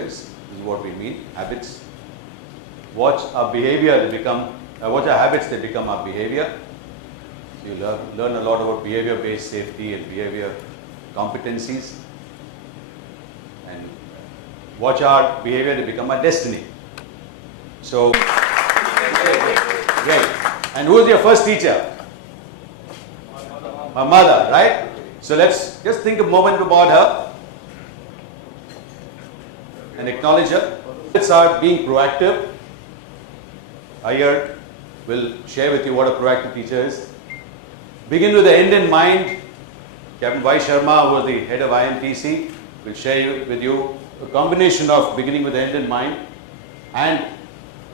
teachers. This is what we mean, habits. Watch our behavior, they become, watch our habits, they become our behavior. So you learn a lot about behavior-based safety and behavior competencies. And watch our behavior, they become our destiny. So, great. And who is your first teacher? My mother, right? So let's just think a moment about her and acknowledge her. Let's start being proactive. Iyer will share with you what a proactive teacher is. Begin with the end in mind. Captain Y. Sharma, who was the head of IMTC, will share with you a combination of beginning with the end in mind and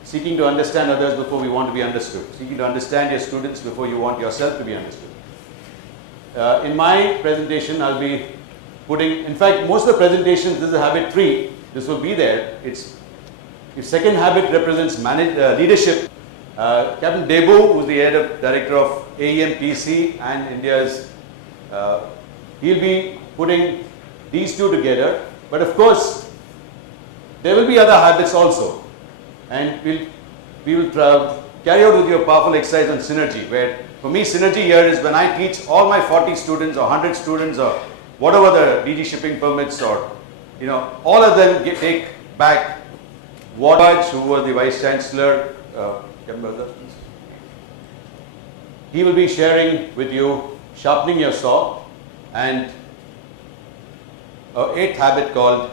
seeking to understand others before we want to be understood. Seeking to understand your students before you want yourself to be understood. In my presentation, I'll be putting, in fact, most of the presentations, this is habit 3. This will be there. If second habit represents leadership, Captain Debu, who's the director of AEMPC and India's, he'll be putting these two together. But of course, there will be other habits also. And we will carry out with you a powerful exercise on synergy, where for me synergy here is when I teach all my 40 students or 100 students or whatever the DG shipping permits, or all of them take back what who was the Vice Chancellor, he will be sharing with you sharpening your saw, and an 8th habit called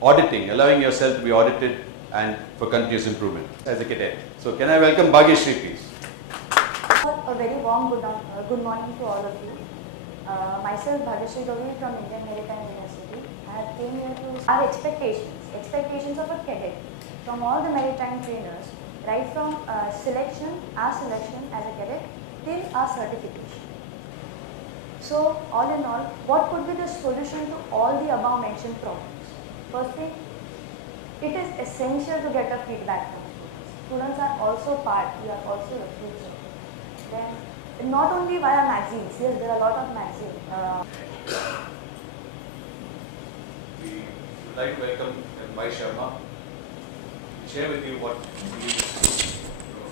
auditing, allowing yourself to be audited and for continuous improvement as a cadet. So can I welcome Bhagyashree, please? A very warm good morning to all of you. Myself Bhagyashree from Indian Maritime University. I came here to our expectations of a cadet from all the maritime trainers, right from our selection as a cadet till our certification. So all in all, what could be the solution to all the above mentioned problems? First thing, it is essential to get a feedback from students. Students are also part, we are also the future. Then, not only via magazines, yes, there are a lot of magazines. We would like to welcome Y. Sharma to share with you what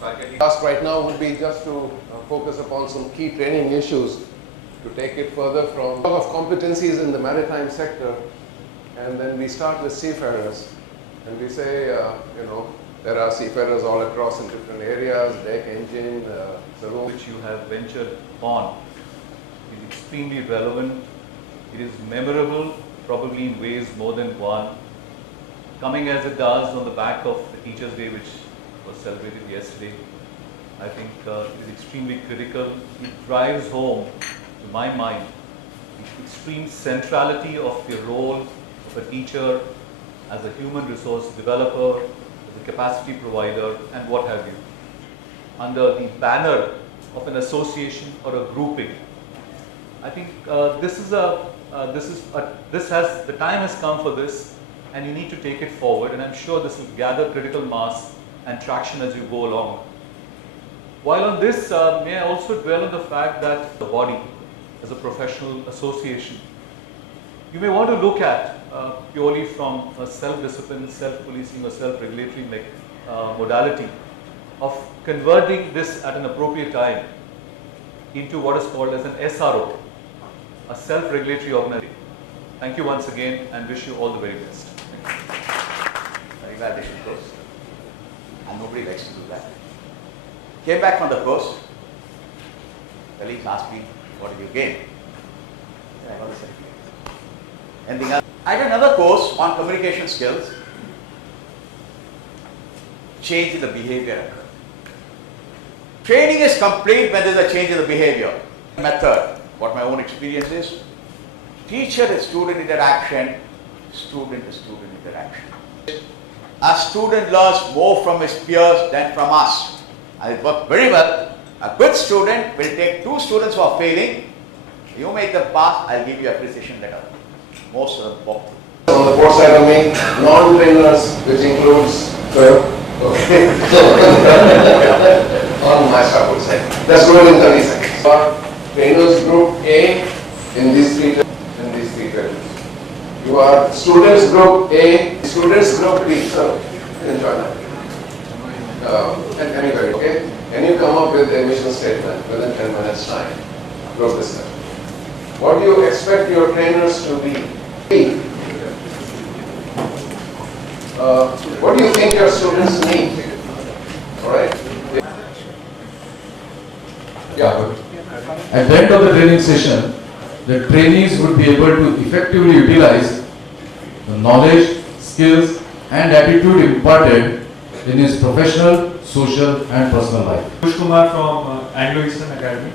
faculty. Task right now would be just to focus upon some key training issues to take it further from a lot of competencies in the maritime sector, and then we start with seafarers. And we say, there are seafarers all across in different areas, deck, engine, the room. Which you have ventured on is extremely relevant. It is memorable, probably in ways more than one. Coming as it does on the back of the Teachers' Day, which was celebrated yesterday, I think it is extremely critical. It drives home, to my mind, the extreme centrality of the role of a teacher as a human resource developer, as a capacity provider, and what have you, under the banner of an association or a grouping. I think the time has come for this, and you need to take it forward, and I'm sure this will gather critical mass and traction as you go along. While on this, may I also dwell on the fact that the body, as a professional association, you may want to look at purely from a self-discipline, self-policing or self-regulatory modality of converting this at an appropriate time into what is called as an SRO, a self-regulatory organization. Thank you once again and wish you all the very best. Very glad they should course. And nobody likes to do that. Came back from the course. Colleagues asked me, what did you gain? I got the certificate. Anything else? I did another course on communication skills. Change in the behavior. Training is complete when there is a change in the behavior. Method, what my own experience is, teacher to student interaction, student to student interaction. A student learns more from his peers than from us. And it worked very well. A good student will take 2 students who are failing. You make them pass, I'll give you appreciation letter. Most of them walk through. On the port side of me, non-trainers, which includes okay. On my side, I would say. Let's do it in 30 seconds. Trainers group A in these 3 trainers. You are students group A. Students group B, so enjoy that. Anyway, okay? Can you come up with the mission statement within 10 minutes time? Group discussion. What do you expect your trainers to be? What do you think your students need? Alright? Yeah. At the end of the training session, the trainees would be able to effectively utilize the knowledge, skills and attitude imparted in his professional, social and personal life. Kumar from Anglo-Eastern Academy,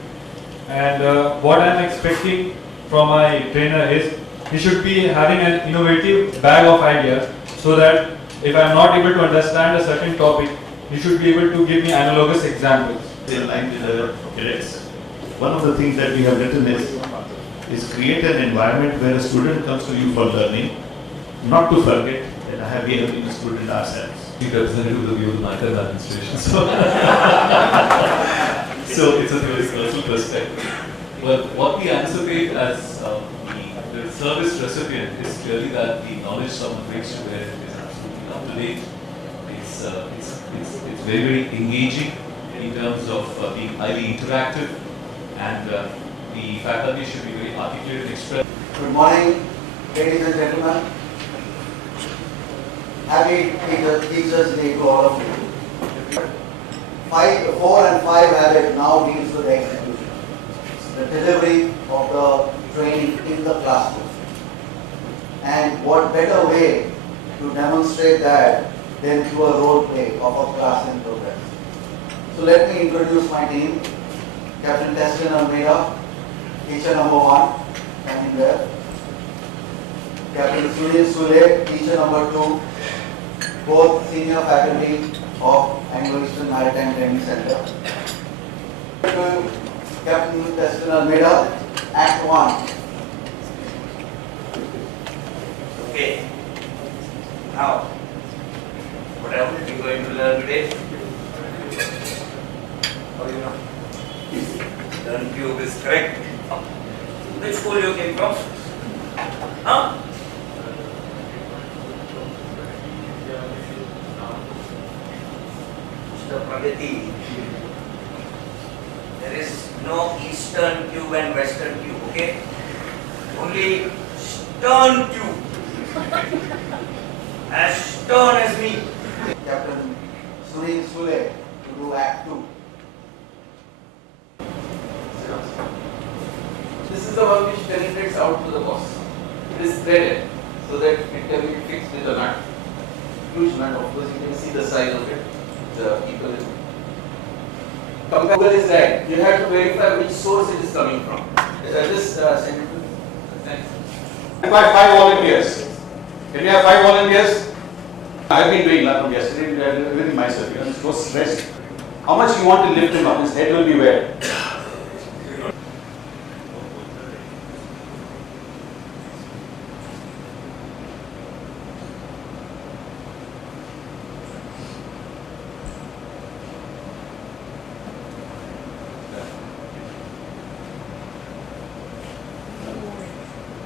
and what I am expecting from my trainer is he should be having an innovative bag of ideas, so that if I am not able to understand a certain topic, he should be able to give me analogous examples. In line with the cadets, one of the things that we have written is create an environment where a student comes to you for learning, not to forget that we have been a student ourselves. He representative of the view of the maritime administration. So it's a very personal perspective. But what we anticipate as the service recipient is clearly that the knowledge someone brings to bear is absolutely up to date. It's very, very engaging in terms of being highly interactive, and the faculty should be very articulate and express. Good morning, ladies and gentlemen. Happy Teachers Day to all of you. 4 and 5 habit now deals with the execution, the delivery of the training in the classroom. And what better way to demonstrate that than through a role play of a class in progress. So let me introduce my team. Captain Testin Almeida, teacher number 1, standing there. Captain Sunil Sule, teacher number 2, both senior faculty of Anglo-Eastern Maritime Training Center. Captain Testin Almeida, Act 1. Okay. Now, what are we going to learn today? How do you know? Turn cube is correct. Which school you came from? Huh? Mr. Pragati, there is no eastern cube and western cube, okay? Only stern cube. As stern as me. Captain Sunil Sule to do Act 2. This is the one which penetrates out to the boss. It is threaded so that it can be fixed with a nut. Huge nut, of course, you can see the size of it. The people in Google is right. You have to verify which source it is coming from. Just send it to me. Thanks. And by 5 volunteers. Can we have 5 volunteers? I've been doing that from yesterday, really myself, I'm so stressed. How much you want to lift him up? His head will be where?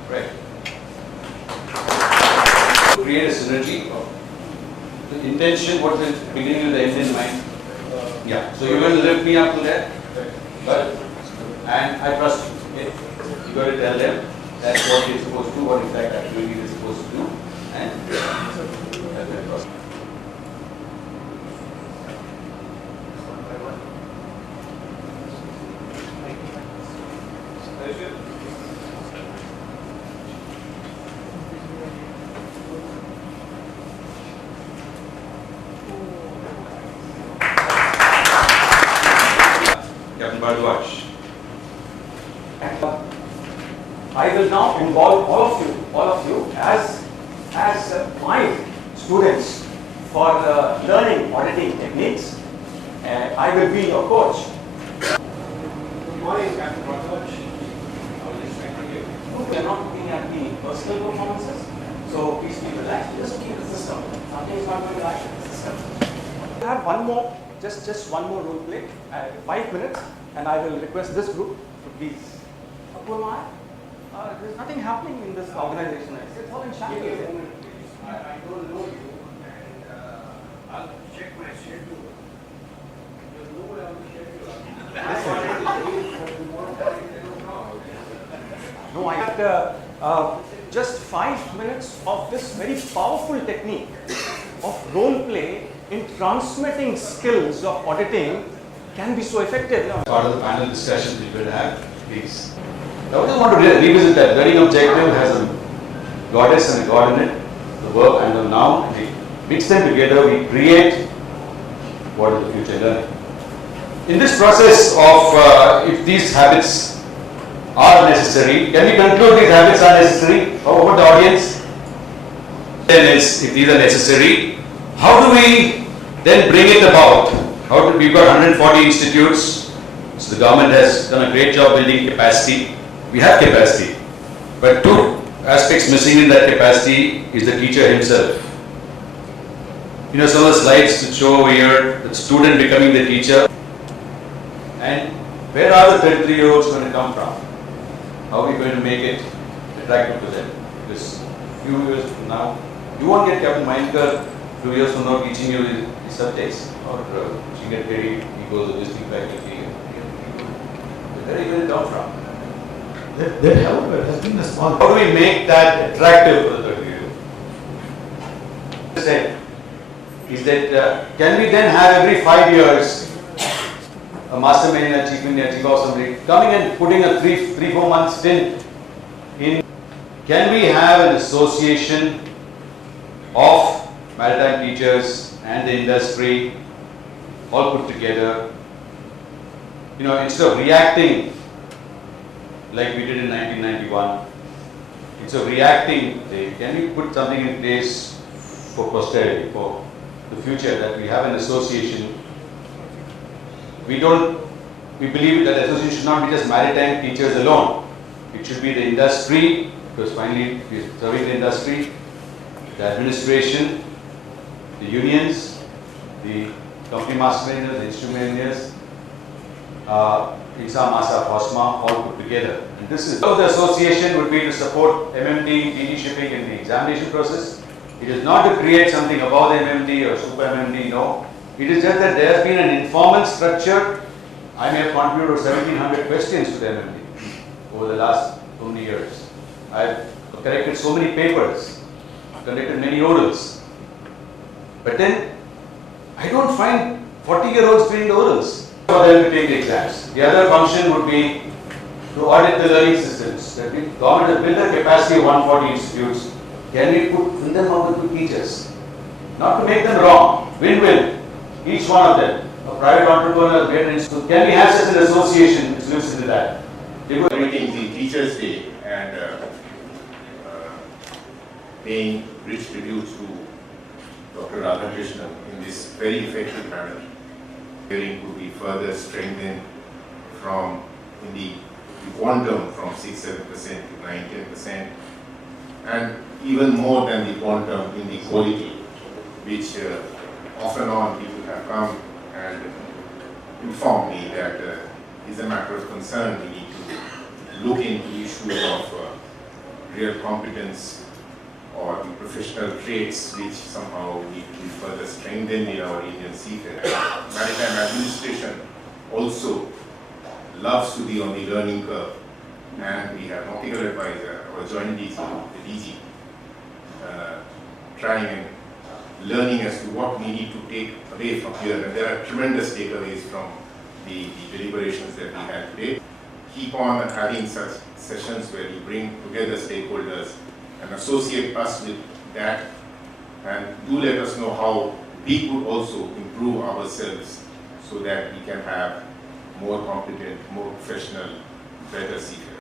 Right. Create a synergy. The intention, what is beginning with the end in mind. Yeah. So you're going to lift me up to that. But and I trust you. Okay? You got to tell them that's what you're supposed to do, what exact activity they're supposed to do, and that's their trust. Bhardwaj. I will now involve all of you as my students for learning auditing techniques, and I will be your coach. Good morning, Captain Bhardwaj. We are not looking at the personal performances, so please be relaxed. Just keep the system. Nothing is not going to act in the system. I have one more, just one more role play, 5 minutes. And I will request this group to please. There's nothing happening in this organization. It's all in shambles. I don't know you, and I'll check my schedule. You'll know what I'm schedule. No, I had just 5 minutes of this very powerful technique of role play in transmitting skills of auditing can be so effective. Part of the panel discussion we will have, please. Now, I just want to revisit that. Learning objective has a goddess and a god in it, the verb and the noun. We mix them together, we create what is the future learning. In this process of, if these habits are necessary, can we conclude these habits are necessary? How about the audience? Then is, if these are necessary, how do we then bring it about? We've got 140 institutes, so the government has done a great job building capacity. We have capacity, but two aspects missing in that capacity is the teacher himself. You know, some of the slides that show over here, the student becoming the teacher, and where are the 33-year-olds going to come from? How are we going to make it attractive to them? Because few years from now, you won't get Captain Mindker 2 years from now teaching you the subjects, or teaching at very equal logistic faculty. Where are you going to come from? That however has been a small. How do we make that attractive for the 33-year-old? Is that can we then have every 5 years a master engineer, chief engineer, chief of somebody coming and putting a 3-4 month stint in? Can we have an association of maritime teachers and the industry all put together? You know, instead of reacting like we did in 1991, instead of reacting, can we put something in place for posterity, for the future, that we have an association? We believe that the association should not be just maritime teachers alone. It should be the industry, because finally we are serving the industry, the administration, the unions, the company master engineers, the instrument engineers, INSA, MASA, FOSMA, all put together. And this is how the association would be to support MMD, DD shipping in the examination process. It is not to create something above the MMD or super MMD, no. It is just that there has been an informal structure. I may have contributed 1700 questions to the MMD over the last so many years. I have corrected so many papers, conducted many orals. But then I don't find 40-year-olds doing the orals for them to take the exams. The other function would be to audit the learning systems. That the government has built a capacity of 140 institutes. Can we fill them up with good teachers? Not to make them wrong, win-win. Each one of them, a private entrepreneur, a great institute. Can we have such an association which lives into that? Celebrating the Teachers' Day and paying rich tribute to Dr. Radhakrishnan in this very effective manner. Hearing could be further strengthened from in the quantum from 6-7% to 9-10%, and even more than the quantum in the quality, which off and on people have come and informed me that is a matter of concern. We need to look into issues of real competence or the professional traits which somehow need to be further strengthened in our Indian seafarer. Maritime administration also loves to be on the learning curve, and we have nautical advisor, our joint DG, the DG, trying and learning as to what we need to take away from here. And there are tremendous takeaways from the deliberations that we had today. Keep on having such sessions where we bring together stakeholders and associate us with that, and do let us know how we could also improve ourselves so that we can have more competent, more professional, better seafarers.